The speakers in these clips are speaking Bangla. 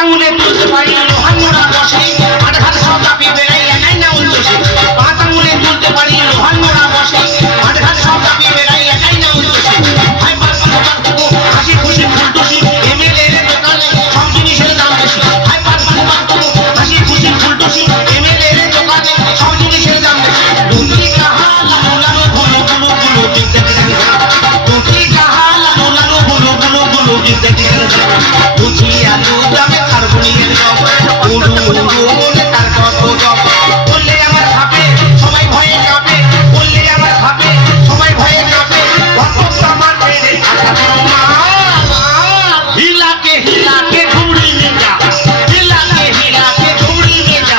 আঙুলে তুলতে পারি লোহার মোড়া বসে আট ঘাট সব চাপিয়ে বেড়াই একাই না উল্টোসে 5 আঙুলে তুলতে পারি লোহার মোড়া বসে আট ঘাট সব চাপিয়ে বেড়াই একাই না উল্টোসে ভাই হাসি খুশি ফুলটুসি এমএলএ এর দোকানে সব জিনিসের দাম বেশি ভাই হাসি খুশি ফুলটুসি এমএলএ এর দোকানে সব জিনিসের দাম বেশি দুটি কাহা লালু লালু গুলু গুলু গুলু জিজ্ঞাসা দুটি কাহা লালু লালু গুলু গুলু গুলু জিজ্ঞাসা দুটি আলু দামে খারবুনিয়ের জব উড়ু উড়ু বলে তার কত জব বললে আমার খাবে সবাই ভয়ে কাঁপে বললে আমার খাবে সবাই ভয়ে কাঁপে কত আমার মেরে হিলাকে হিলাকে ঘুড়ি নিয়ে যা হিলাকে হিলাকে ঘুড়ি নিয়ে যা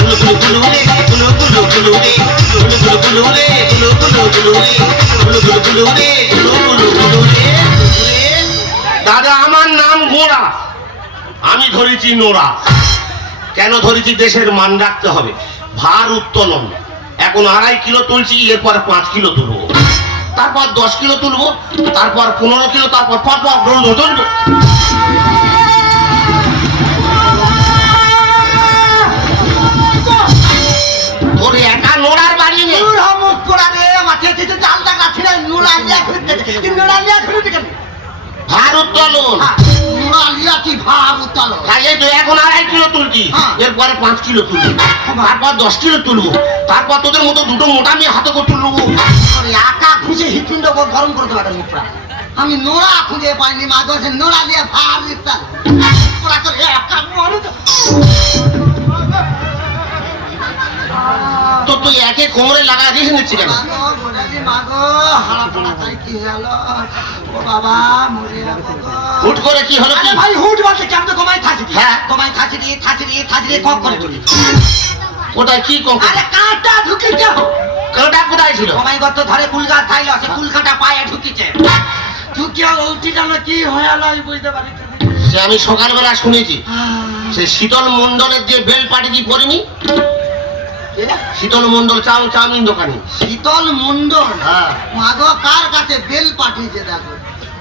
গুলু গুলু গুলু রে গুলু গুলু গুলু রে গুলু গুলু গুলু রে গুলু গুলু গুলু রে গুলু গুলু গুলু রে গুলু গুলু গুলু রে দাদা আমার নাম গোড়া আমি ধরেছি নোরা কেন ধরেছি দেশের মান রাখতে হবে ভার উত্তোলন এখন 2.5 কিলো তুলছি এরপর 5 কিলো তুলবো তারপর 10 কিলো তুলবো তারপর 15 কিলো তারপর পরপর তুলবো তোর একা নোড়ার বাড়ি নেই ভার উত্তোলন এখন 2.5 কিলো তুলছি এরপরে 5 কিলো তুলবো তারপর 10 কিলো তুলবো তারপর তোদের মতো দুটো মোটা মেয়ে হাতে করে তুলবো একা খুঁজে হৃৎপিণ্ড গরম করতে পারে মুখরা আমি নোড়া খুঁজে পাইনি মা গেছে নোড়া দিয়ে ভার দিতাম তো তুই একে কোমরে লাগা দিস নিচ্ছি কেন হুট করে কি হলো কি ভাই হুট বলতে কেমন গোমাই থাকি হ্যাঁ গোমাই থাকি দিয়ে কক করে তুলি কোথায় কি কক আরে কাঁটা ঢুকিছে কাঁটা কোথায় ছিল গোমাই গত ধরে কুল গাছ থাইল সে কুল কাঁটা পায়ে ঢুকিছে ঢুকিয়া উল্টি জানো কি হয়ে গেল আমি বুঝতে পারি সে আমি সকালবেলা শুনেছি সে শীতল মন্ডলের যে বেল পাটিটি পড়িনি শীতল মন্ডল চাউমিন দোকানি শীতল মন্ডল মাগো কার কাছে বেল পাঠিয়েছে দেখো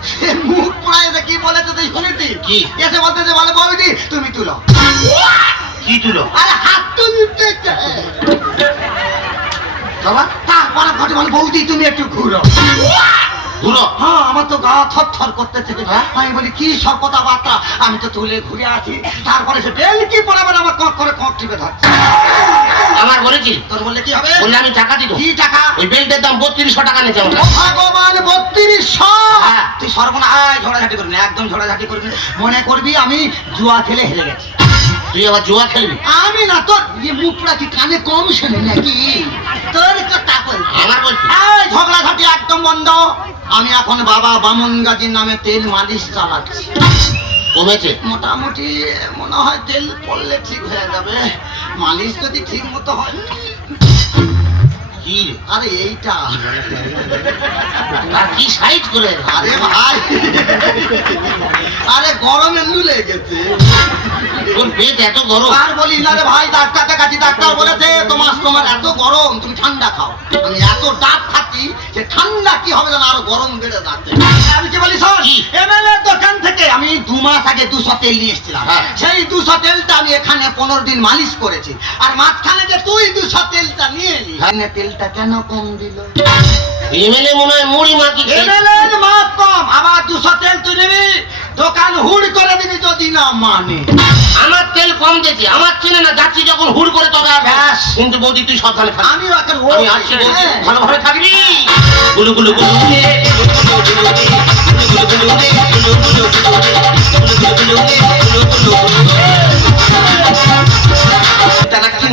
সে মুখ পোড়ায় কি বলেছে তুই শুনেছি কি এসে বলতেছে বলে বৌদি তুমি তুলো কি তুলো আরে হাত তুলতে বাবা তারপরে ঘটে বলে বৌদি তুমি একটু ঘুরো ঘুরো হ্যাঁ আমার তো গা থর থর করতেছে আমি বলি কি সব কথাবার্তা আমি তো তুলে ঘুরে আছি তারপরে সে বেল কি পড়াবে আমার কক করে কক টিপে ধরছে আমার বলেছি তোর বললে কি হবে বললে আমি টাকা দিব কি টাকা ওই বেল্টের দাম 3200 টাকা নিয়েছে আমার ভগবান 3200 তুই সর্বনাশ ঝড়াঝাটি করবি না একদম ঝড়াঝাটি করবি মনে করবি আমি জুয়া খেলে হেরে গেছি তুই আবার জুয়া খেলবি আমি না তোর মুখটা কি কানে কম শোনে নাকি তোর কথা বল আমার বলছি এই ঝগড়াঝাটি একদম বন্ধ আমি এখন বাবা বামন গাজীর নামে তেল মালিশ চালাচ্ছি কমেছে মোটামুটি মনে হয় তেল পড়লে ঠিক হয়ে যাবে মালিশ যদি ঠিক মতো হয় কি আরে এইটা কি সাইজ করে আরে ভাই আরে গরমে নুলে গেছে তোর পেট এত গরম আর বলি না রে ভাই ডাক্তার দেখাচ্ছি ডাক্তার বলেছে তোমার এত গরম তুমি ঠান্ডা খাও আমি এত ডাব খাচ্ছি যে ঠান্ডা কি হবে জানো আরো গরম বেড়ে যাচ্ছে আমি কি বলি শোন এমএলএ দোকান থেকে আমি 2 মাস আগে 200 তেল নিয়ে এসেছিলাম সেই 200 তেলটা আমি এখানে 15 দিন মালিশ করেছি আর মাঝখানে যে তুই 200 তেলটা নিয়ে এলি এখানে তেলটা কেন কম দিল এমএলএ মনে হয় মুড়ি মাখি এমএলএ মাপ কম আবার 200 তেল তুই নিবি দোকান হুড় করে দিবি যদি না মানে আমার তেল কম দিয়েছি আমার চেনে না যাচ্ছি যখন হুড় করে তবে আর ব্যাস কিন্তু বৌদি তুই সাবধানে থাক আমি এখন আমি আসছি ভালোভাবে থাকবি গুলু গুলু গুলু রে গুলু গুলু গুলু রে গুলু গুলু রে গুলু গুলু গুলু রে গুলু গুলু গুলু রে গুলু গুলু গুলু রে তারা কি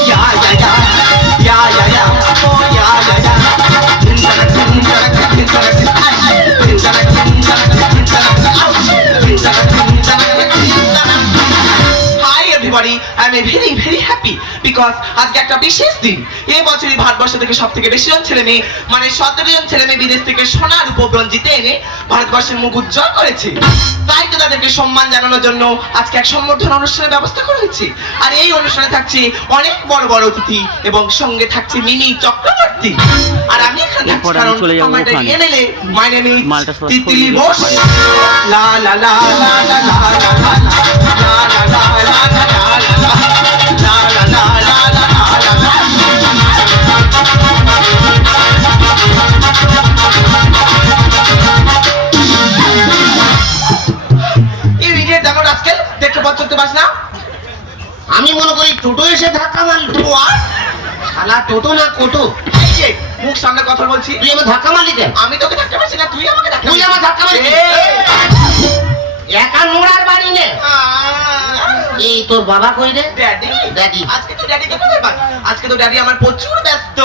yeah. I'm very very happy because আজকে একটা বিশেষ দিন। এই বছরই ভারতবর্ষ থেকে সবথেকে বেশি জন ছেলে মেয়ে মানে 17 জন ছেলে মেয়ে বিদেশ থেকে সোনার উপবরণ জিতে এনে ভারতবর্ষের মুখ উজ্জ্বল করেছে। তাই তো তাদেরকে সম্মান জানানোর জন্য আজকে এক সম্বর্ধনা অনুষ্ঠানের ব্যবস্থা করা হয়েছে। আর এই অনুষ্ঠানে থাকছে অনেক বড় বড় অতিথি এবং সঙ্গে থাকছে মিমি চক্রবর্তী। আর আমি এখানে থাকছি কারণ আমার MLA my name is Titli Bose. লা লা লা লা লা লা লা লা লা লা লা আমি মনে করি টোটো এসে ধাক্কা মারলো। শালা টোটো না কোটো। এই যে মুখ সামনে কথা বলছি, তুই আমার ধাক্কা মারলি কেন? আমি তোকে ধাক্কা মারছি না, তুই আমাকে ধাক্কা তুই আমার ধাক্কা মারলি। একা নোড়ার বাড়ি নে। এই তোর বাবা কই রে? ড্যাডি ড্যাডি আজকে তো ড্যাডি কোথায় পাবি? আজকে তো ড্যাডি আমার প্রচুর ব্যস্ত।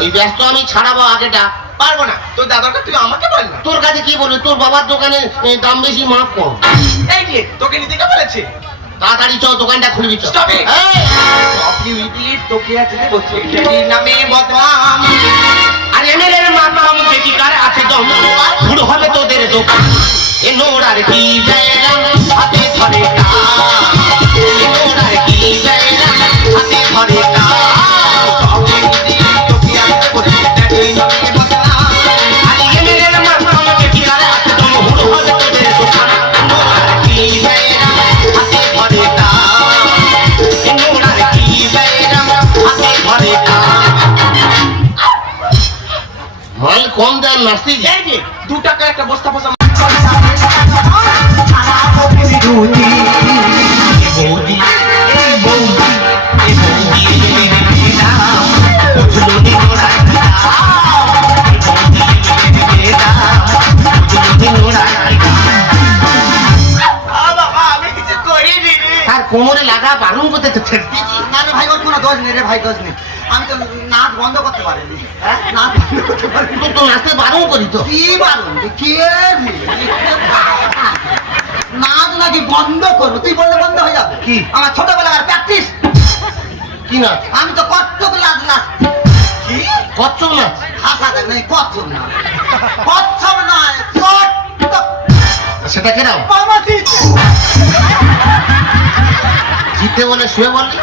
ওই ব্যস্ত আমি ছাড়াবো আগে ডাক। পারবো না, তোর দাদাকে তুই আমাকে বল না। তোর কাছে কি বলবি? তোর বাবার দোকানে দাম বেশি মাপ কম। এই যে তোকে নিতে কে বলেছে? তাড়াতাড়ি চল, দোকানটা খুলবি চল। Stop it. তোকে আছে রে বলছি ড্যাডির নামে বদনাম। আর এমএলএ এর মামাম দেখি কার আছে দম, পুরো হবে তোদের দোকান। এ নোড়ার কি জায়গা হাতে ধরে কা, এ নোড়ার কি জায়গা হাতে ধরে কা। তোকে আছে বলছি ড্যাডির নামে বদনাম। আর এমএলএ এর মামাম দেখি কার আছে দম, পুরো হবে তোদের দোকান। নোড়ার কি জায়গা হাতে ধরে কা, এ নোড়ার কি জায়গা হাতে ধরে কা। মাল কম দেন নাস্তি। এই যে 2 টাকার একটা বস্তা বসা তার কোমরে লাগা বারণ করতে তো ছেড়েছি। না না ভাই, ওর কোনো দোষ নেই রে ভাই, দোষ নেই। আমি তো নাচ বন্ধ করতে পারিনি। নাচ বন্ধ করতে পারিনি। তো নাচতে বারণ করি তো। কি বারণ? কে নাচ নাকি বন্ধ করবো? তুই বললে বন্ধ হয়ে যাবে। কি? আমার ছোটবেলার প্র্যাকটিস। কি নাচ? আমি তো কচ্ছপ নাচ নাচছি। কি কচ্ছপ নাচ? ভাষা দেখ নাই, কচ্ছপ না, কচ্ছপ নয়, কচ্ছপ। সেটা কেরাম? মামা ঠিক জিতে বলে শুয়ে বললি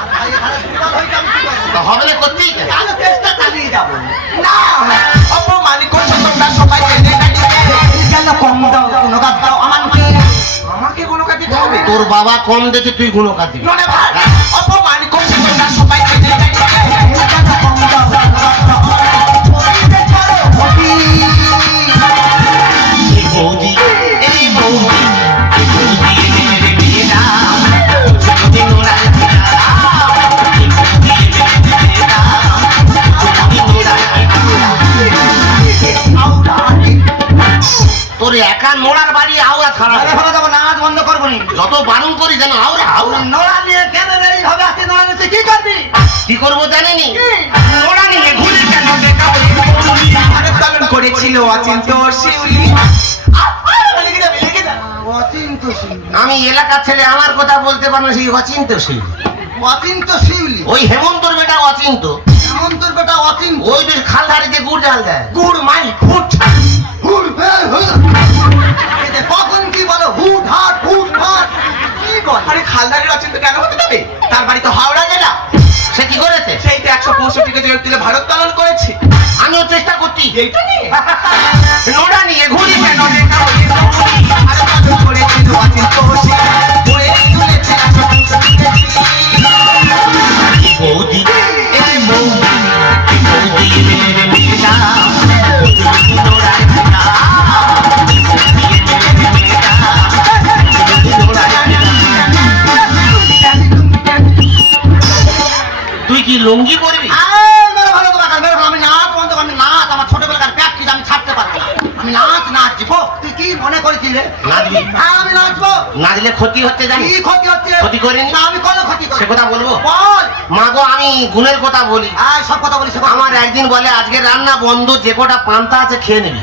তা হবে না, করতেই কেন? আমি চেষ্টা চালিয়ে যাবো। না অপমান করছো তোমরা সবাই জেনে কেন কম দাও, কোনো কাজ দাও আমাকে। আমাকে কোনো কাজ দিতে হবে? তোর বাবা কম দিয়েছে, তুই গুণ কাজ দিবি। ননে ভাই অপমান করছো তোমরা সবাই জেনে কেন কম দাও, কোনো কাজ দাও। অতীতে করো, অতীত। এই বৌদি, এই বৌদি, এই বৌদি এদের মেয়েরা, যদি নোরা দিলা, এই বৌদি এদের মেয়েরা, যদি নোরা দিলা। তোর একা নোড়ার বাড়ি আওরা ছাড়া আরে ভালো যাবো, নাচ বন্ধ করবো নি। যত বারণ করি যেন আওরা আওরা। নোড়া নিয়ে কেন এইভাবে আসতে, নোড়া নিতে কি করবি? কি করবো জানেনি? নোড়া নিয়ে ঘুরে কেন দেখাবো? ভারত পালন করেছিল অচিন্ত শিউলি। অচিন্ত শিউলি, আমি এলাকার ছেলে, আমার কথা বলতে পারবো না, সেই অচিন্ত সেই অচিন্ত শিউলি। ওই হেমন্তর বেটা অচিন্ত, হেমন্তর বেটা অচিন্ত। ওই বেশ খাল ধারিতে গুড় জাল দেয়। গুড় মাই ফুট হুড় ফের হুড়। এতে কখন কি বলো? হুট হাট হুট হাট কি বল? আরে খালদারের অচিন্ত কেন হতে যাবে? তার বাড়ি তো হাওড়া জেলা। সে কি করেছে? সেই তো 165 কেজি তুলে ভারত পালন করেছে। আমিও চেষ্টা করছি। এইটা নিয়ে নোড়া নিয়ে ঘুরি কেন দেখাবো? ভারত পালন করেছিল অচিন্ত শিউলি। ঘুরে তুলেছে 165 কেজি। বৌদি, এই বৌদি, এই বৌদি এদের মেয়েরা, যদি নোড়া দিলা, এই বৌদি এদের মেয়েরা, যদি নোড়া দিলা। তুই কি লুঙ্গি পরবি? মেরে ভালো তোমার মেরে ভালো। আমি নাচ বন্ধ করবো। নাচ আমার ছোটবেলাকার প্র্যাকটিস, আমি ছাড়তে পারবো না। আমি নাচ নাচবো। তুই কি মনে করেছিস রে? নাচবি? হ্যাঁ আমি নাচবো। নাচলে ক্ষতি হচ্ছে জানি কি ক্ষতি হচ্ছে? ক্ষতি করিনি। না, আমি কোনো ক্ষতি সে করি কথা বলবো? বল। মা গো, আমি গুণের কথা বলি। সব কথা বলিস আমার একদিন বলে আজকে রান্না বন্ধ, যে কটা পান্তা আছে খেয়ে নিবি।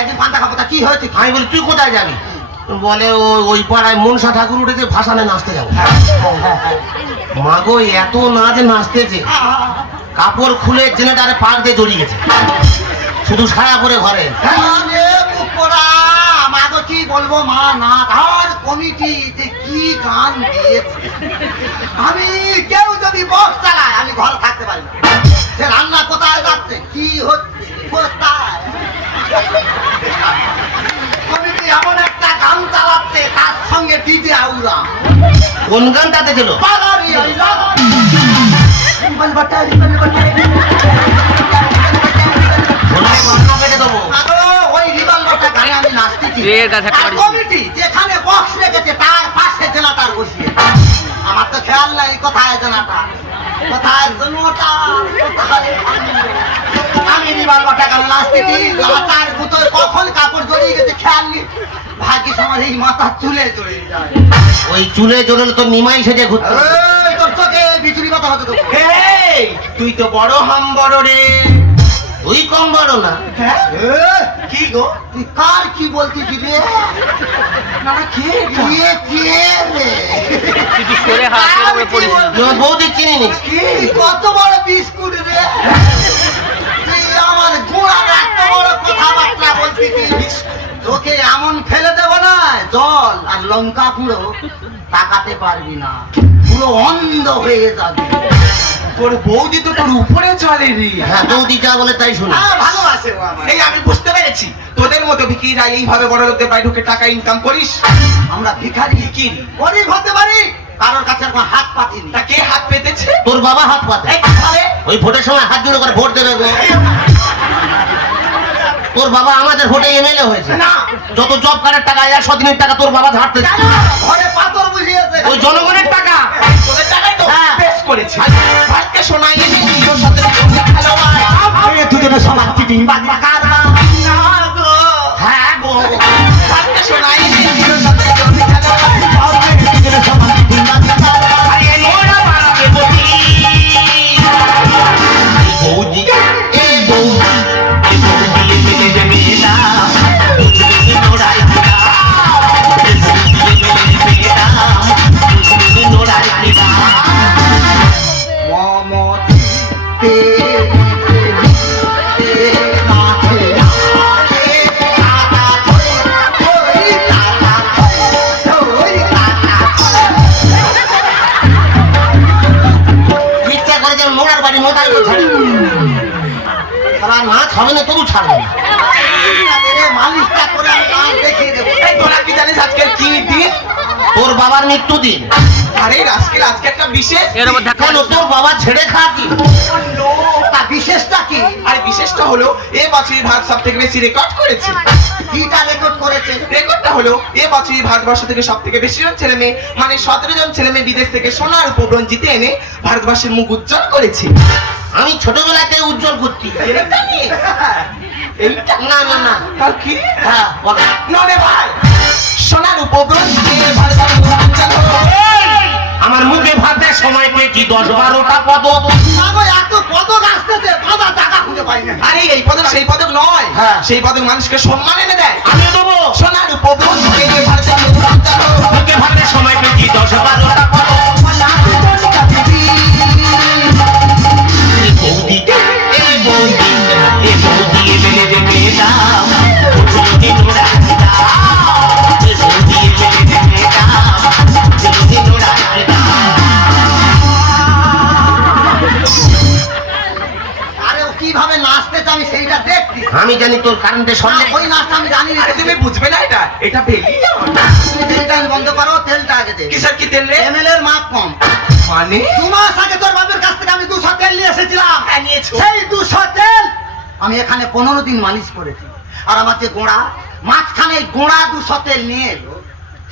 একদিন পান্তা খাবো, তা কি হয়েছে? আমি বলি তুই কোথায় যাবি? বলে ওই পাড়ায় মনসা ঠাকুর উঠেছে, ভাসানে নাচতে যাবো। মা গো, এত নাচ নাচতেছে, কাপড় খুলে জেনারেটারে পাক দিয়ে জড়িয়ে গেছে, শুধু সারা পরে ঘরে। মাগো কি বলবো মা, না আর কমিটিতে কি গান দিয়েছে। আমি কেউ যদি বক্স চালায় আমি ঘরে থাকতে পারি না। সে রান্না কোথায় যাচ্ছে, কি হচ্ছে, কোথায় কমিটি এমন একটা গান চালাচ্ছে, তার সঙ্গে ডিজে আউরা। কোন গানটাতে ছিল? বাগারি আইলা রিবন বাটা রিবন বাটা। বললে বাংলা পেটে দেবো। মাগো, ওই রিবন বাটা গানে আমি নাচতেছি। এর কাছে একটা আর বাড়ি। কমিটি যেখানে বক্স রেখেছে তার পাশে জেনাটার বসিয়ে। আমার তো খেয়াল নাই কোথায় জেনাটা, কোথায় জেনাটা, কোথায় আমি রিবন বাটা গানে নাচতেছি। লাচার গুতোয় কখন কাপড় জড়িয়ে গেছে খেয়াল নেই। ভাগ্যিস আমার এই মাথার চুলে জড়িয়ে যায়। ওই চুলে জড়ালে তো নিমাই সেজে ঘুরতো। এই তোর চোখে বিচুরি কথা হতো তো। এই, তুই তো বড় হাম বড় রে। তুই কম বড় না। কি গো? তুই কার কি বলতেছি রে? না না, কে এটা? কে রে? তুই সরে হাতের উপরে পড়িস না। তুই আমার বৌদি চিনি নিস। তুই কত বড় বিস্কুট রে? তুই আমার গোড়ার এত বড় কথাবার্তা বলতেছিস। তোকে এমন ফেলে দেবো না, জল আর লঙ্কা পুরো তাকাতে পারবি না, পুরো অন্ধ হয়ে যাবি। তোর বৌদি তো তোর উপরে চলে রে। হ্যাঁ, বৌদি যা বলে তাই শুনি। ভালোবাসে ও আমায়। এই আমি বুঝতে পেরেছি, তোদের মতো ভিকিরা এইভাবে বড় লোকদের বাড়ি ঢুকে টাকা ইনকাম করিস। আমরা ভিখারি, ভিখিরি। গরিব হতে পারি, কারোর কাছে এখন হাত পাতিনি। তা কে হাত পেতেছে? তোর বাবা হাত পাতে। এই কোথায়? ওই ভোটের সময় হাত জোড়ো করে ভোট দেবে গো। তোর বাবা আমাদের ভোটে এমএলএ হয়েছে। না। যত জব কার্ডের টাকা, 100 দিনের টাকা তোর বাবা ঝাড়তে। ঘরে পাথর বুঝিয়েছে। ওই জনগণের টাকা। তোদের টাকাই তো হ্যাঁ। বেশ করেছে। ভারতকে শোনাই এনে তোর সাথে খেলোয়াড়। দুজনে সমান চিটিং বাজবা কারবা। হ্যাঁ গো। ভারতকে শোনাই এনে তোর সাথে খেলোয়াড়। দুজনে সমান চিটিং বাজবা কারবা। আরে মোরা বাড়াকে বলি। বৌদি, এ বৌদি, এ বৌদি এমএলএ জমেলা। দুজনে নোরা লাগা। এ বৌদি এমএলএ জমেলা। দুজনে নোরা লাগা। মমতি তে নাচে নাচে টাটা ধরে ওই টাটা ধরে ওই টাটা ইচ্ছা করে যে মোড়ার বাড়ি মোটাই ছাড়ে। তারা নাচ হবে না, তবু ছাড়বে না। ধরে মালিশটা করে আমি গান দেখিয়ে দেবো। এই তোরা কি জানিস আজকে কি দিন? তোর বাবার মৃত্যু দিন। আরে আজকে একটা বিশেষ এর উপর ধাক্কা কেন তোর বাবা ছেড়ে খাতি? তা বিশেষটা কি? আর বিশেষটা হলো এ বছরই ভারত সব থেকে বেশি রেকর্ড করেছে। কিটা রেকর্ড করেছে? রেকর্ডটা হলো এ বছরই ভারতবর্ষ থেকে সব থেকে বেশি জন ছেলে মেয়ে, মানে 17 জন ছেলে মেয়ে বিদেশ থেকে সোনার উপবরণ জিতে এনে ভারতবর্ষের মুখ উজ্জ্বল করেছে। আমি ছোটবেলাতে উজ্জ্বল করতি। এইটা নিয়ে? এইটা না না না। তার কি? হ্যাঁ বলো। নরে ভাই, সোনার উপবরণ জিতে ভারতবর্ষ মুখ উজ্জ্বল হলো। আমার মুখে ভাতের সময় পেয়েছি 10-12টা পদক। মাগো এত পদক আসতেছে, বাবা টাকা খুঁজে পাই না। আরে এই পদক সেই পদক নয়, হ্যাঁ। সেই পদক মানুষকে সম্মান এনে দেয়। আমি দেবো। সোনার উপবরণ জিতে ভারতের মুখ উজ্জ্বল হলো। মুখে ভাতের সময় পেয়েছি 10-12টা পদক। এ বৌদি, এ বৌদি, এ বৌদি এমএলএ জমেলা। দুজনে নোরা লাগা। এ বৌদি এমএলএ জমেলা। দুজনে নোরা লাগা। আরে ও কিভাবে নাচতেছে আমি সেইটা দেখছি। আমি জানি তোর কারেন্টে না, সরলে ওই নাচটা আমি জানি না। আরে তুমি বুঝবে না এটা, এটা বেলি আমার না। তুমি তেলটা বন্ধ করো, তেলটা আগে দে। কিসের কি তেল রে? এমএলএ এর মাপ কম। মানে 2 মাস আগে তোর বাপের কাছ থেকে আমি 200 তেল নিয়ে এসেছিলাম। হ্যাঁ, নিয়েছো। সেই 200 তেল আমি এখানে 15 দিন মালিশ করেছি। আর আমার যে গোড়া, মাঝখানে এই গোড়া 200 তেল নিয়ে এলো,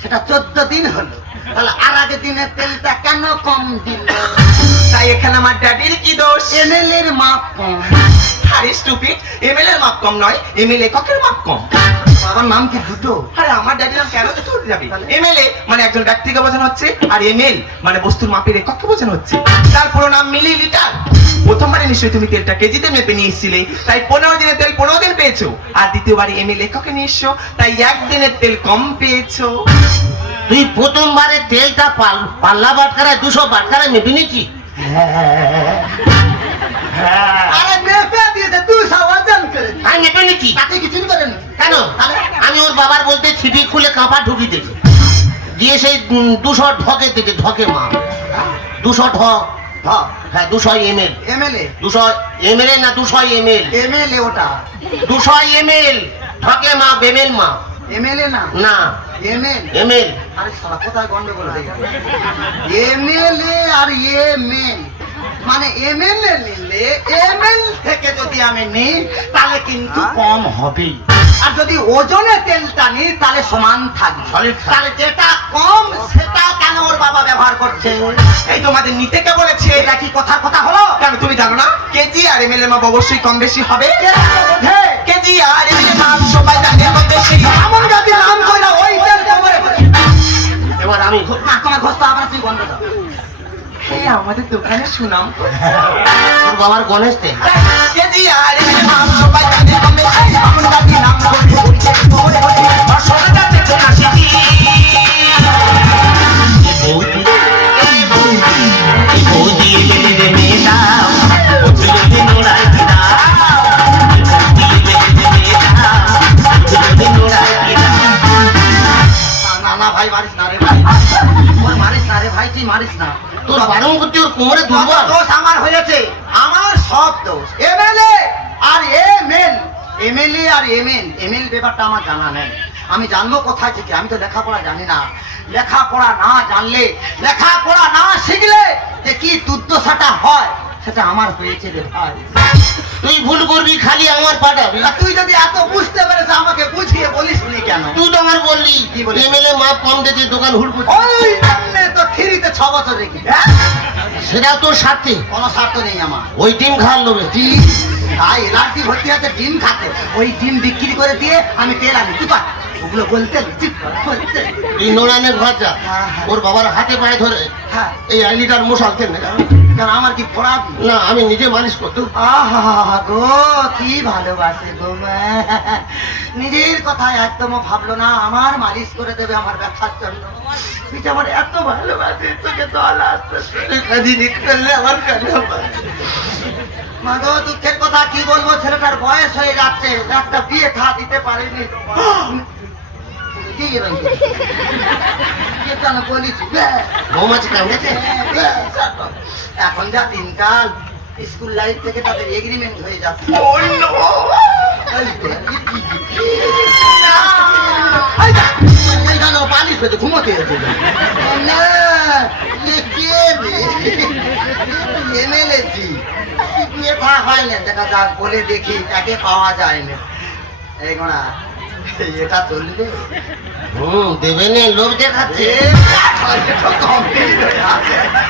সেটা 14 দিন হলো। তাহলে আর আগের দিনের তেলটা কেন কম দিল? তাই এখানে আমার ড্যাডির কি দোষ? এমএলএ এর মাপ কম। আরে স্টুপিড, এমএলএ এর মাপ কম নয়, এমএলএ এর মাপ কম। বাবার নাম কি দুটো? আরে আমার ড্যাডির নাম কেন দুটো হতে যাবে? এমএলএ মানে একজন ব্যক্তিকে বোঝানো হচ্ছে, আর এমএল মানে বস্তুর মাপের এককে বোঝানো হচ্ছে। তার পুরো নাম মিলিলিটার। প্রথমবারে নিশ্চয়ই তুমি তেলটা কেজিতে মেপে নিয়ে এসেছিলে, তাই 15 দিনের তেল 15 দিন পেয়েছো। আর দ্বিতীয়বারে এমএল এককে নিয়ে এসছো, তাই একদিনের তেল কম পেয়েছো। তুই প্রথমবারে তেলটা পাল্লা বাটখারায় 200 বাটখারায় মেপে নিচ্ছি। আরে মেপে দিয়েছে 200 ওজন করে। আমি মেপে নিচ্ছি। তাতে কিছুই করেন কেন? আমি ওর বাবার বলতে ছিপি খুলে কাঁপা ঢুকি দিয়েছি, দিয়ে সেই 200 ঢকে দিতে, ঢকে মা 200 ঢক। হ্যাঁ 200 ml। এমএলএ 200 ml না 200 ml? এমএলএ ওটা 200 ml ঢকে মা, বেমেল মা এমএলএ না না এমএল। ml। আরে শালা কোথায় গন্ডগোল হয়ে গেল? এমএলএ আর এমএল মানে এমএলএ নিলে এমএল থেকে যদি আমি নিই তাহলে কিন্তু কম হবে, আর যদি ওজনে তেলটা নিই তাহলে সমান থাকবে। Solid থাকবে। তাহলে যেটা কম সেটা কেন ওর বাবা ব্যবহার করছে? এই তোমাদের নিতে কে বলেছে? এটা কি কথার কথা হলো? কেন তুমি জানো না কেজি আর এমএল এর মাপ অবশ্যই কম বেশি হবে? কেজি আর এমএল এর মাপ সবাই জানে কম বেশি। এমন যদি নাম কইরা ওই তেল কোমরে এবার আমি না তোমার ঘোষটা আবার তুই বন্ধ কর। এই আমাদের দোকানে সুনাম তো। তোর বাবার গণেশ তেল। কেজি আর এমএল এর মাপ সবাই জানে কম বেশি। এমন যদি নাম করে ওই তেল কোমরে বসে আর সরকার থেকে কাশি। না না ভাই মারিস না রে ভাই, ওর মারিস না রে ভাই, তুই মারিস না। তোর বারণ করতে ওর কোমরে কত দুর্বল। দোষ আমার হয়েছে, আমার সব দোষ। এমএলএ আর এমএল, এমএলএ আর এমএল ব্যাপারটা আমার জানা নেই। আমি জানবো কোথায় থেকে? আমি তো লেখাপড়া জানি না। লেখাপড়া না জানলে, লেখাপড়া না শিখলে যে কি দুর্দশাটা হয় সেটা আমার হয়েছে রে ভাই। তুই ভুল করবি খালি আমার পাঠাবি। তা তুই যদি এত বুঝতে পেরেছ আমাকে বুঝিয়ে বলিস নি কেন? তুই তো আমার বললি কি বলিস? এমএলএ মাপ কম দিতে দোকান হুড়কু। ওই জন্যে তো থ্রিতে 6 বছর রেখি। সেটা তোর স্বার্থে, কোনো স্বার্থ নেই আমার। ওই টিম খাওয়ার লোভে। ডিম, তাই এলার্জি ভর্তি আছে ডিম খাতে। ওই ডিম বিক্রি করে দিয়ে আমি তেল আনি। তুই পার ওগুলো বলতে চুপ কর, বলতে। এই নোড়ানের ঘরটা হ্যাঁ, হ্যাঁ। ওর বাবার হাতে পায়ে ধরে হ্যাঁ, এই 1 লিটার মশাল কেনে। কারণ আমার কি পড়াবি? না আমি নিজে মালিশ করতো। আহা গো কি ভালোবাসে গো মা। নিজের কথা একদম ভাবলো না আমার মালিশ করে দেবে আমার ব্যথার জন্য। তুই যে আমার এত ভালোবাসে, তোকে জল আসতেছে। তুই কাঁদি নিতে পারলে আমার কান্না পায়। মা গো দুঃখের কথা কি বলবো, ছেলেটার বয়স হয়ে যাচ্ছে, একটা বিয়ে থা দিতে পারেনি। কি এরকম করছিস? কে কেন বলিস? মৌমাছি কামড়েছে। এখন যা দিনকাল, স্কুল লাইফ থেকে তাদের এগ্রিমেন্ট হয়ে যাচ্ছে। পালিশ পেতে ঘুমোতে হয় না, দেখা যাক বলে দেখি তাকে পাওয়া যায় না। এই গোড়া এটা চলবে? দেবে নে, লোভ দেখাচ্ছে।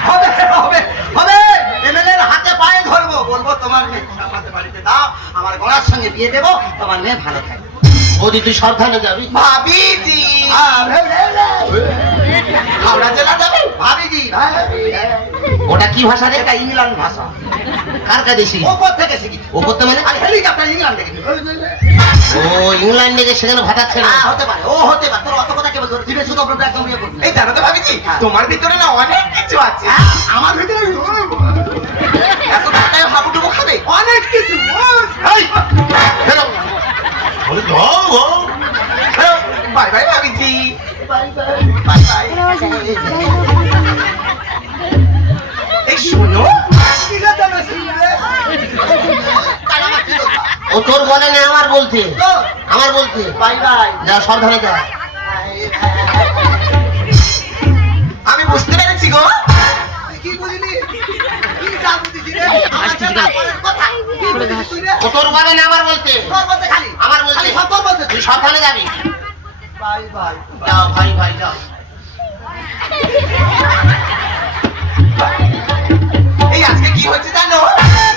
হবে হবে হবে, এমএলএর হাতে পায়ে ধরবো, বলবো তোমার মেয়ে আমাদের বাড়িতে দাও, আমার গলার সঙ্গে বিয়ে দেবো, তোমার মেয়ে ভালো থাকবে। বৌদি তুই সাবধানে যাবি। ভাবিজি হাওড়া জেলা যাবে? ভাবিজি ওটা কি ভাষা রে? এটা ইংল্যান্ড ভাষা। কার কাছে শিখি? ওপর থেকে শিখি। ওপরতে মানে? আর হেলিকপ্টার ইংল্যান্ড থেকে। ও ইংল্যান্ডে গিয়ে সেখানে ভাটাচ্ছে না। হতে পারে, ও হতে পারে। তোর অত কথা কেবল ধরে দিবে, শুধু আপনার একদম ইয়ে করবে। এই জানো তো ভাবিজি তোমার ভিতরে না অনেক কিছু আছে। আমার ভিতরে এত টাকায় হাবুডুবু খাবে অনেক কিছু। এই, ফেরো। বলি, যাও, যাও। ফেরো। বাই বাই ভাবিজি। Bye bye bye bye. এই শোনো কি কথা না শুনবে? ও তোর বলে না, আমার বলতে। তো, আমার বলতে। Bye bye. যা সাবধানে যা। আমি বুঝতে পেরেছি গো। কি বলিনি? কি জাদু দিছি রে? আমার কথা বলার কথা। কি বলিস তুই রে? ও তোর বলে না, আমার বলতে। তোর বলতে খালি। আমার বলতে। খালি সব তোর বলতে। তুই সাবধানে যাবি। Bye bye. যাও ভাই ভাই যাও। এই আজকে কি হচ্ছে জানো?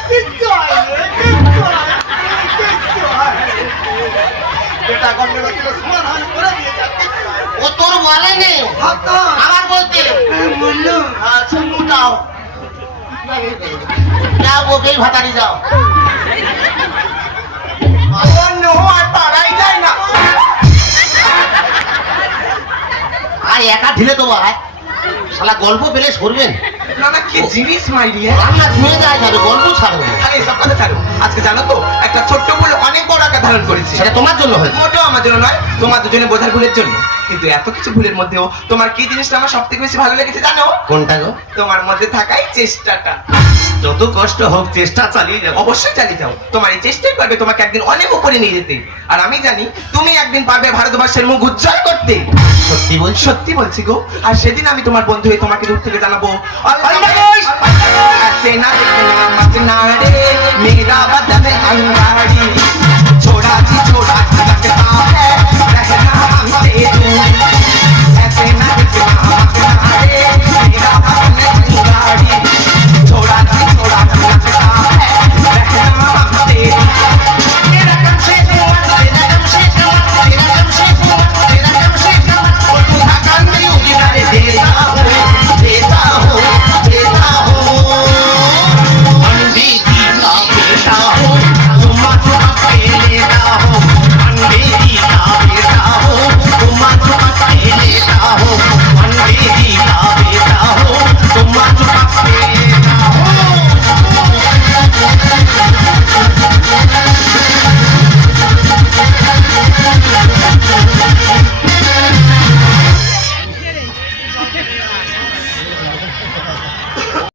কিচ্ছু হয়নি, কিচ্ছু হয়নি, কিচ্ছু হয়নি। এটা গন্ডগোল ছিল যাও যাও ওকেই ভাতারি যাও পারাই যায় না। আর একা ঢিলে দেবো আয় শালা গল্প পেলে সরবেন না না কি জিনিস মাইরিয়ে রান্না ধুয়ে যায় যাবে গল্প ছাড়বে আরে এসব কথা ছাড়ো। আজকে জানো তো একটা ছোট্ট ভুল অনেক বড় আকার ধারণ করেছে। সেটা তোমার জন্য হয়েছে মোটেও আমার জন্য নয়, তোমার দুজনে বোঝার ভুলের জন্য। কিন্তু এত কিছু ভুলের মধ্যেও তোমার কি জিনিসটা আমার সব থেকে বেশি ভালো লেগেছে জানো? কোনটা গো তোমার মধ্যে থাকাই চেষ্টাটা। যত কষ্ট হোক চেষ্টা চালিয়ে যাবো অবশ্যই চালিয়ে যাও, তোমার এই চেষ্টাই পারবে তোমাকে একদিন অনেক উপরে নিয়ে যেতে। আর আমি জানি তুমি একদিন পারবে ভারতবর্ষের মুখ উজ্জ্বল করতে। সত্যি বলছো সত্যি বলছি গো। আর সেদিন আমি তোমার বন্ধু হয়ে তোমাকে দূর থেকে জানাবো আল্লাহ! ऐसे ना देखना मत ना रे मेरा बदन अंगार